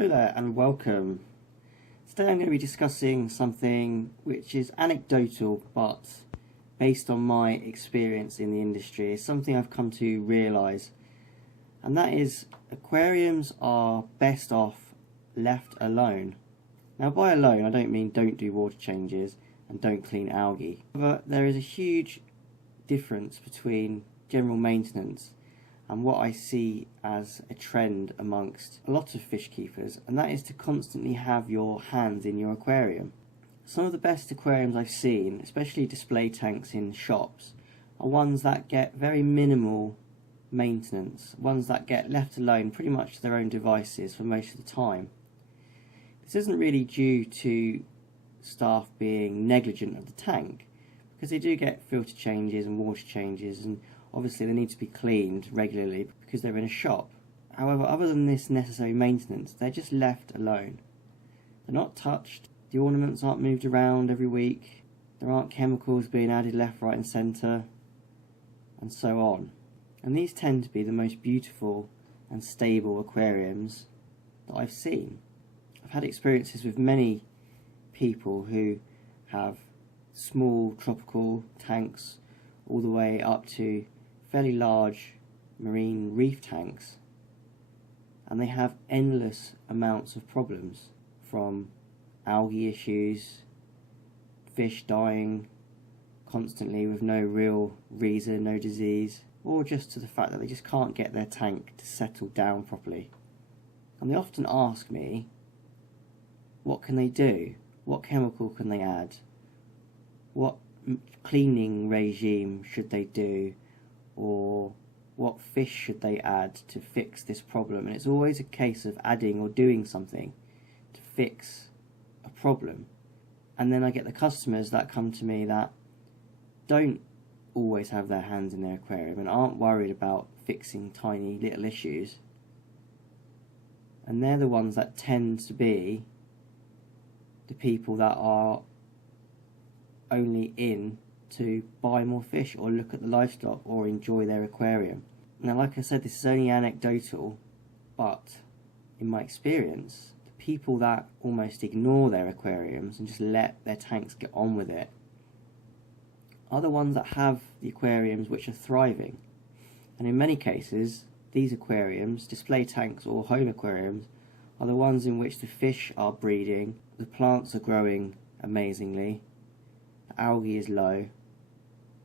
Hello there and welcome. Today I'm going to be discussing something which is anecdotal but based on my experience in the industry. It's something I've come to realise, and that is aquariums are best off left alone. Now by alone I don't mean don't do water changes and don't clean algae. However, there is a huge difference between general maintenance and what I see as a trend amongst a lot of fish keepers, and that is to constantly have your hands in your aquarium. Some of the best aquariums I've seen, especially display tanks in shops, are ones that get very minimal maintenance, ones that get left alone pretty much to their own devices for most of the time. This isn't really due to staff being negligent of the tank, because they do get filter changes and water changes, and obviously they need to be cleaned regularly because they're in a shop. However, other than this necessary maintenance, they're just left alone. They're not touched, the ornaments aren't moved around every week, there aren't chemicals being added left, right and centre, and so on. And these tend to be the most beautiful and stable aquariums that I've seen. I've had experiences with many people who have small tropical tanks all the way up to fairly large marine reef tanks, and they have endless amounts of problems, from algae issues, fish dying constantly with no real reason, no disease, or just to the fact that they just can't get their tank to settle down properly. And they often ask me, what can they do? What chemical can they add? What cleaning regime should they do, or what fish should they add to fix this problem? And it's always a case of adding or doing something to fix a problem. And then I get the customers that come to me that don't always have their hands in their aquarium and aren't worried about fixing tiny little issues, and they're the ones that tend to be the people that are only in to buy more fish or look at the livestock or enjoy their aquarium. Now, like I said, this is only anecdotal, but in my experience, the people that almost ignore their aquariums and just let their tanks get on with it are the ones that have the aquariums which are thriving. And in many cases, these aquariums, display tanks or home aquariums, are the ones in which the fish are breeding, the plants are growing amazingly, the algae is low,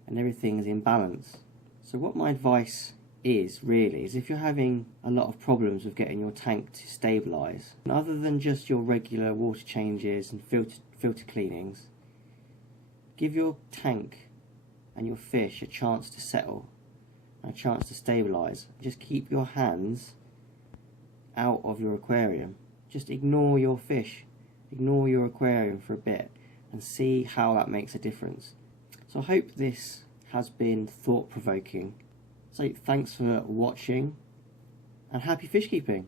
and everything is in balance. So what my advice is really is, if you're having a lot of problems with getting your tank to stabilise, and other than just your regular water changes and filter cleanings, give your tank and your fish a chance to settle and a chance to stabilise. Just keep your hands out of your aquarium. Just ignore your fish, ignore your aquarium for a bit, and see how that makes a difference. So I hope this has been thought-provoking. So thanks for watching, and happy fish keeping.